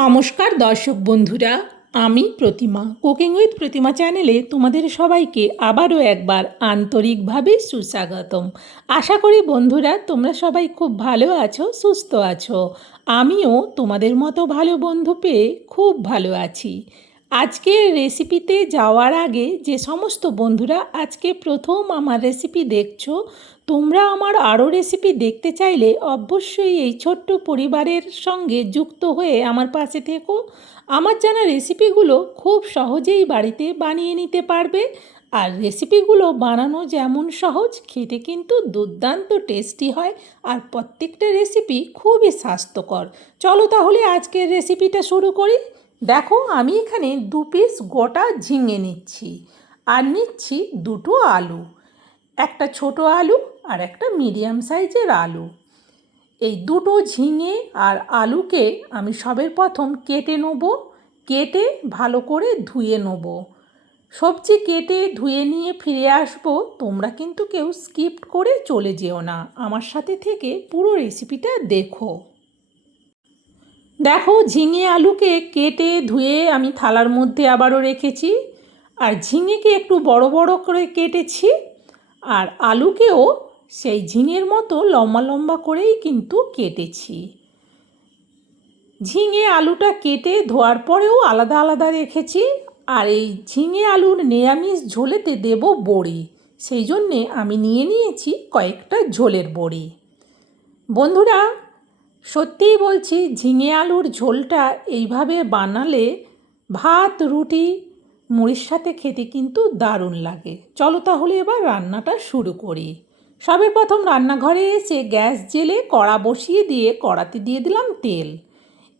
নমস্কার দর্শক বন্ধুরা, আমি প্রতিমা কুকিং উইথ প্রতিমা চ্যানেলে তোমাদের সবাইকে আবারও একবার আন্তরিকভাবে সুস্বাগতম। আশা করি বন্ধুরা তোমরা সবাই খুব ভালো আছো, সুস্থ আছো। আমিও তোমাদের মতো ভালো বন্ধু পেয়ে খুব ভালো আছি। আজকের রেসিপিতে যাওয়ার আগে যে সমস্ত বন্ধুরা আজকে প্রথম আমার রেসিপি দেখছো, তোমরা আমার আরও রেসিপি দেখতে চাইলে অবশ্যই এই ছোট্ট পরিবারের সঙ্গে যুক্ত হয়ে আমার পাশে থেকো। আমার জানা রেসিপিগুলো খুব সহজেই বাড়িতে বানিয়ে নিতে পারবে। আর রেসিপিগুলো বানানো যেমন সহজ, খেতে কিন্তু দুর্দান্ত টেস্টি হয়। আর প্রত্যেকটা রেসিপি খুবই স্বাস্থ্যকর। চলো তাহলে আজকের রেসিপিটা শুরু করি। দেখো, আমি এখানে 2 পিস গোটা ঝিঙে নিচ্ছি আর নিচ্ছি 2টো আলু, একটা ছোট আলু আর একটা মিডিয়াম সাইজের আলু। এই 2টো ঝিঙে আর আলুকে আমি সবের প্রথম কেটে নেব। কেটে ভালো করে ধুয়ে নেব। সবজি কেটে ধুয়ে নিয়ে ফিরে আসবো। তোমরা কিন্তু কেউ স্কিপ করে চলে যেও না, আমার সাথে থেকে পুরো রেসিপিটা দেখো। দেখো, ঝিঙে আলুকে কেটে ধুয়ে আমি থালার মধ্যে আবারও রেখেছি। আর ঝিঙেকে একটু বড় বড় করে কেটেছি। আর আলুকেও সেই ঝিঙের মতো লম্বা লম্বা করেই কিন্তু কেটেছি। ঝিঙে আলুটা কেটে ধোয়ার পরেও আলাদা আলাদা রেখেছি। আর এই ঝিঙে আলুর নিরামিষ ঝোলেতে দেব বড়ি, সেই জন্যে আমি নিয়ে নিয়েছি কয়েকটা ঝোলের বড়ি। বন্ধুরা, সত্যিই বলছি, ঝিঙে আলুর ঝোলটা এইভাবে বানালে ভাত, রুটি, মুড়ির সাথে খেতে কিন্তু দারুণ লাগে। চলো তাহলে এবার রান্নাটা শুরু করি। সবের প্রথম রান্নাঘরে এসে গ্যাস জ্বেলে কড়া বসিয়ে দিয়ে কড়াতে দিয়ে দিলাম তেল।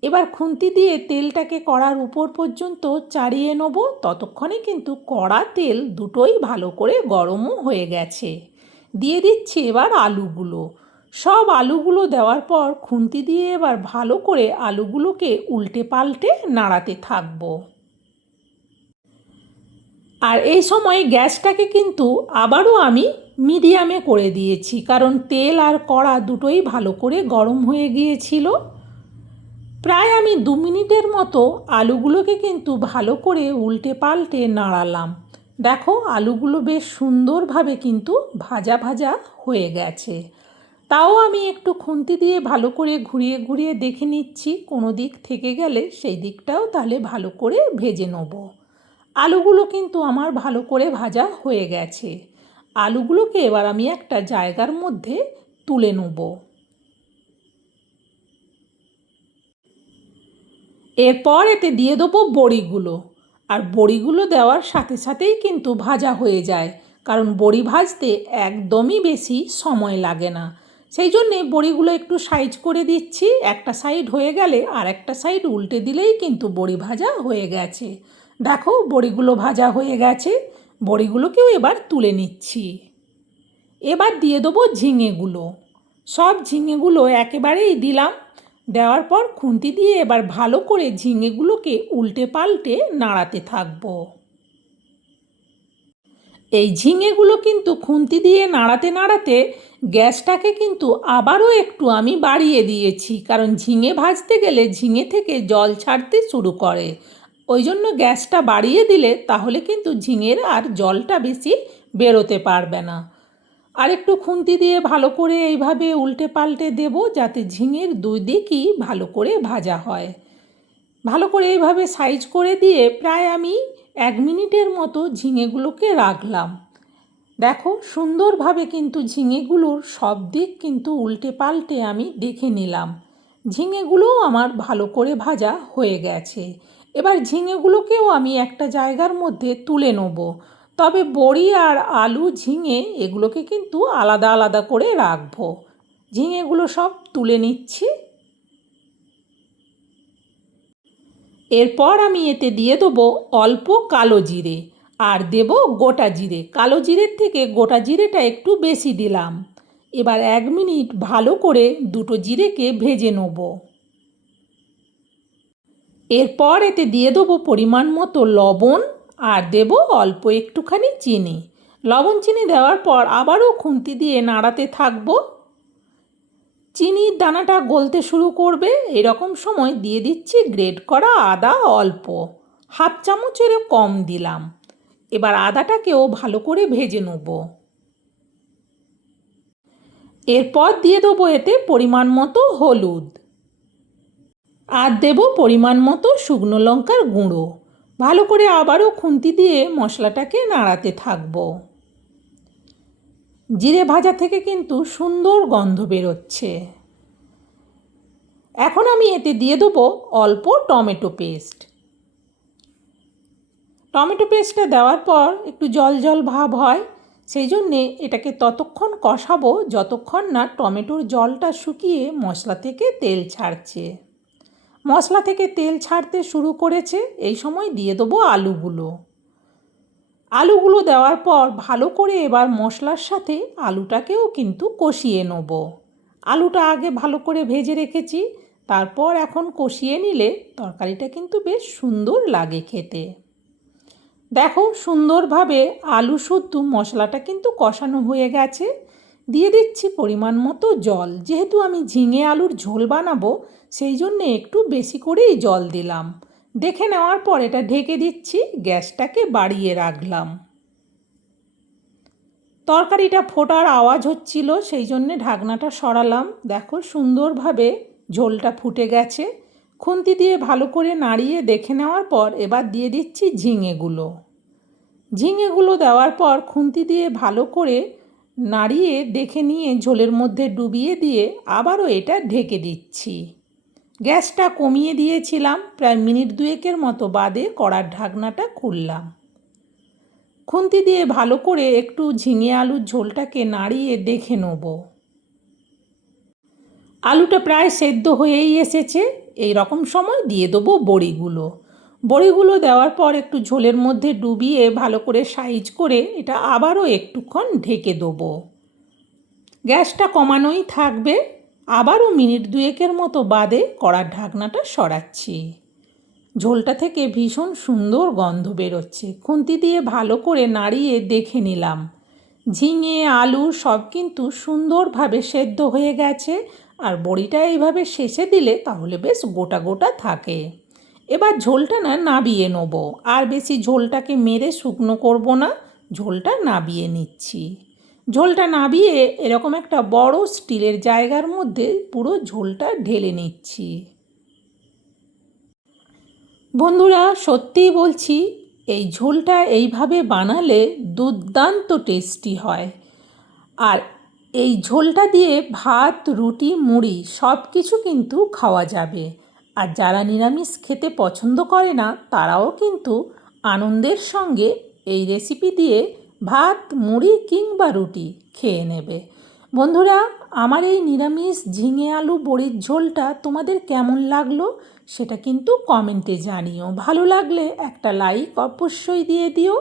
এবার খুন্তি দিয়ে তেলটাকে কড়ার উপর পর্যন্ত চাড়িয়ে নেব। ততক্ষণে কিন্তু কড়া তেল দুটোই ভালো করে গরমও হয়ে গেছে। দিয়ে দিচ্ছি এবার আলুগুলো। সব আলুগুলো দেওয়ার পর খুন্তি দিয়ে এবার ভালো করে আলুগুলোকে উল্টে পাল্টে নাড়াতে থাকবো। আর এই সময় গ্যাসটাকে কিন্তু আবারও আমি মিডিয়ামে করে দিয়েছি, কারণ তেল আর কড়া দুটোই ভালো করে গরম হয়ে গিয়েছিল। প্রায় আমি 2 মিনিটের মতো আলুগুলোকে কিন্তু ভালো করে উল্টে পাল্টে নাড়ালাম। দেখো, আলুগুলো বেশ সুন্দরভাবে কিন্তু ভাজা ভাজা হয়ে গেছে। তাও আমি একটু খুন্তি দিয়ে ভালো করে ঘুরিয়ে ঘুরিয়ে দেখে নিচ্ছি, কোনো দিক থেকে গেলে সেই দিকটাও তাহলে ভালো করে ভেজে নেব। আলুগুলো কিন্তু আমার ভালো করে ভাজা হয়ে গেছে। আলুগুলোকে এবার আমি একটা জায়গার মধ্যে তুলে নেব। এরপর এতে দিয়ে দেবো বড়িগুলো। আর বড়িগুলো দেওয়ার সাথে সাথেই কিন্তু ভাজা হয়ে যায়, কারণ বড়ি ভাজতে একদমই বেশি সময় লাগে না। সেই জন্যে বড়িগুলো একটু সাইজ করে দিচ্ছি। একটা সাইড হয়ে গেলে আর একটা সাইড উল্টে দিলেই কিন্তু বড়ি ভাজা হয়ে গেছে। দেখো, বড়িগুলো ভাজা হয়ে গেছে। বড়িগুলোকেও এবার তুলে নিচ্ছি। এবার দিয়ে দেবো ঝিঙেগুলো। সব ঝিঙেগুলো একেবারেই দিলাম। দেওয়ার পর খুন্তি দিয়ে এবার ভালো করে ঝিঙেগুলোকে উল্টে পাল্টে নাড়াতে থাকবো। এই ঝিঙেগুলো কিন্তু খুন্তি দিয়ে নাড়াতে নাড়াতে গ্যাসটাকে কিন্তু আবারও একটু আমি বাড়িয়ে দিয়েছি, কারণ ঝিঙে ভাজতে গেলে ঝিঙে থেকে জল ছাড়তে শুরু করে। ওই জন্য গ্যাসটা বাড়িয়ে দিলে তাহলে কিন্তু ঝিঙের আর জলটা বেশি বেরোতে পারবে না। আর একটু খুন্তি দিয়ে ভালো করে এইভাবে উল্টে পাল্টে দেব, যাতে ঝিঙের 2 দিকই ভালো করে ভাজা হয়। ভালো করে এইভাবে সাইজ করে দিয়ে প্রায় আমি 1 মিনিটের মতো ঝিঙেগুলোকে রাখলাম। দেখো, সুন্দরভাবে কিন্তু ঝিঙেগুলোর সব দিক কিন্তু উল্টে পাল্টে আমি দেখে নিলাম। ঝিঙেগুলোও আমার ভালো করে ভাজা হয়ে গেছে। এবার ঝিঙেগুলোকেও আমি একটা জায়গার মধ্যে তুলে নেব। তবে বড়ি আর আলু, ঝিঙে এগুলোকে কিন্তু আলাদা আলাদা করে রাখবো। ঝিঙেগুলো সব তুলে নিচ্ছি। এরপর আমি এতে দিয়ে দেবো অল্প কালো জিরে আর দেব গোটা জিরে। কালো জিরের থেকে গোটা জিরেটা একটু বেশি দিলাম। এবার 1 মিনিট ভালো করে দুটো জিরেকে ভেজে নেব। এরপর এতে দিয়ে দেবো পরিমাণ মতো লবণ আর দেব অল্প একটুখানি চিনি। লবণ চিনি দেওয়ার পর আবারও খুন্তি দিয়ে নাড়াতে থাকবো। চিনির দানাটা গলতে শুরু করবে, এরকম সময় দিয়ে দিচ্ছি গ্রেট করা আদা অল্প, হাফ চামচেরও কম দিলাম। এবার আদাটাকেও ভালো করে ভেজে নেব। এরপর দিয়ে দেবো এতে পরিমাণ মতো হলুদ, আর দেব পরিমাণ মতো শুকনো লঙ্কার গুঁড়ো। ভালো করে আবারও খুন্তি দিয়ে মশলাটাকে নাড়াতে থাকবো। জিরে ভাজা থেকে কিন্তু সুন্দর গন্ধ বেরোচ্ছে। এখন আমি এতে দিয়ে দেবো অল্প টমেটো পেস্ট। টমেটো পেস্টটা দেওয়ার পর একটু জল জল ভাব হয়, সেই জন্যে এটাকে ততক্ষণ কষাবো যতক্ষণ না টমেটোর জলটা শুকিয়ে মশলা থেকে তেল ছাড়ছে। মশলা থেকে তেল ছাড়তে শুরু করেছে, এই সময় দিয়ে দেবো আলুগুলো। আলুগুলো দেওয়ার পর ভালো করে এবার মশলার সাথে আলুটাকেও কিন্তু কষিয়ে নেব। আলুটা আগে ভালো করে ভেজে রেখেছি, তারপর এখন কষিয়ে নিলে তরকারিটা কিন্তু বেশ সুন্দর লাগে খেতে। দেখো সুন্দরভাবে আলু শুদ্ধ মশলাটা কিন্তু কষানো হয়ে গেছে। দিয়ে দিচ্ছি পরিমাণ মতো জল, যেহেতু আমি ঝিঙে আলুর ঝোল বানাবো সেই জন্যে একটু বেশি করেই জল দিলাম। দেখে নেওয়ার পর এটা ঢেকে দিচ্ছি, গ্যাসটাকে বাড়িয়ে রাখলাম। তরকারিটা ফোটার আওয়াজ হচ্ছিল, সেই জন্যে ঢাকনাটা সরালাম। দেখো সুন্দরভাবে ঝোলটা ফুটে গেছে। খুন্তি দিয়ে ভালো করে নাড়িয়ে দেখে নেওয়ার পর এবার দিয়ে দিচ্ছি ঝিঙেগুলো। ঝিঙেগুলো দেওয়ার পর খুন্তি দিয়ে ভালো করে নাড়িয়ে দেখে নিয়ে ঝোলের মধ্যে ডুবিয়ে দিয়ে আবারও এটা ঢেকে দিচ্ছি। গ্যাসটা কমিয়ে দিয়েছিলাম, প্রায় মিনিট দুয়েকের মতো বাদে কড়ার ঢাকনাটা খুললাম। খুন্তি দিয়ে ভালো করে একটু ঝিঙে আলুর ঝোলটাকে নাড়িয়ে দেখে নেব। আলুটা প্রায় সেদ্ধ হয়েই এসেছে, এই রকম সময় দিয়ে দেবো বড়িগুলো। বড়িগুলো দেওয়ার পর একটু ঝোলের মধ্যে ডুবিয়ে ভালো করে সাইজ করে এটা আবারও একটুক্ষণ ঢেকে দেবো। গ্যাসটা কমানোই থাকবে। আবারও মিনিট দুয়েকের মতো বাদে কড়ার ঢাকনাটা সরাচ্ছি। ঝোলটা থেকে ভীষণ সুন্দর গন্ধ বেরোচ্ছে। খুন্তি দিয়ে ভালো করে নাড়িয়ে দেখে নিলাম, ঝিঙে আলু সব কিন্তু সুন্দরভাবে সেদ্ধ হয়ে গেছে। আর বড়িটা এইভাবে শেষে দিলে তাহলে বেশ গোটা গোটা থাকে। এবার ঝোলটা নাবিয়ে নেবো, আর বেশি ঝোলটাকে মেরে শুকনো করব না, ঝোলটা নাবিয়ে নিচ্ছি। ঝোলটা নাবিয়ে এরকম একটা বড় স্টিলের জায়গার মধ্যে পুরো ঝোলটা ঢেলে নিচ্ছি। বন্ধুরা সত্যিই বলছি, এই ঝোলটা এইভাবে বানালে দুর্দান্ত টেস্টি হয়। আর এই ঝোলটা দিয়ে ভাত রুটি মুড়ি সব কিছু কিন্তু খাওয়া যাবে। আর যারা নিরামিষ খেতে পছন্দ করে না তারাও কিন্তু আনন্দের সঙ্গে এই রেসিপি দিয়ে ভাত মুড়ি কিংবা রুটি খেয়ে নেবে। বন্ধুরা আমার এই নিরামিষ ঝিঙে আলু বড়ির ঝোলটা তোমাদের কেমন লাগলো সেটা কিন্তু কমেন্টে জানিও। ভালো লাগলে একটা লাইক অবশ্যই দিয়ে দিও,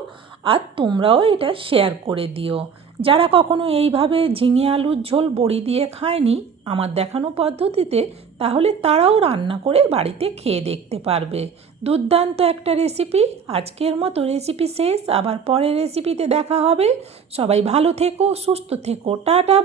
আর তোমরাও এটা শেয়ার করে দিও। যারা কখনো এইভাবে ঝিঙে আলুর ঝোল বড়ি দিয়ে খায়নি আমার দেখানো পদ্ধতিতে, তাহলে তারাও রান্না করে বাড়িতে খেয়ে দেখতে পারবে। দুর্দান্ত একটা রেসিপি। আজকের মতো রেসিপি শেষ, আবার পরের রেসিপিতে দেখা হবে। সবাই ভালো থেকো, সুস্থ থেকো, টাটা।